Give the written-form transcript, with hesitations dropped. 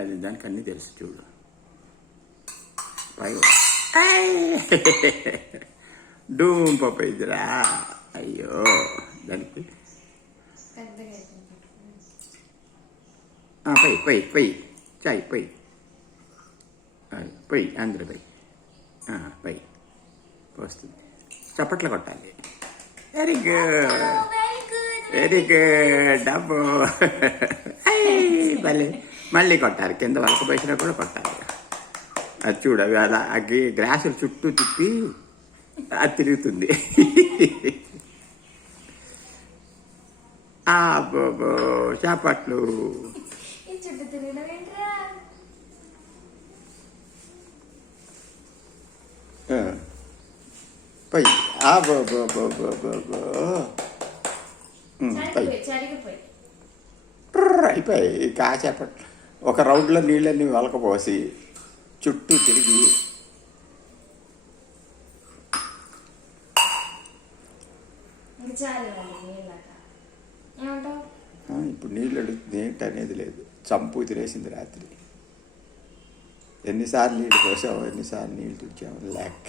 అది దానికి అన్నీ తెలుసు చూడు. పై డూమ్ పప్పైదురా. అయ్యో దానికి పై పై పై చాయ్ పై పై అందరూ పై పై వస్తుంది. చప్పట్లు కొట్టాలి. వెరీ గుడ్ వెరీ గుడ్ డబ్బు. మళ్ళీ మళ్ళీ కొట్టాలి. కింద వలస పోసినా కూడా కొట్టాలి. అది చూడు అవి అలా గ్లాసులు చుట్టూ తిప్పి అది తిరుగుతుంది. అబ్బో చేపట్లు. పై అయిపోయి చేపట్లు. ఒక రౌండ్లో నీళ్ళన్నీ వలకపోసి చుట్టూ తిరిగి ఇప్పుడు నీళ్ళు అడుగుతుంది ఏంటి అనేది లేదు. చంపు తినేసింది రాత్రి. ఎన్నిసార్లు నీళ్ళు పోసావు, ఎన్నిసార్లు నీళ్ళు తుడిచావు లెక్క.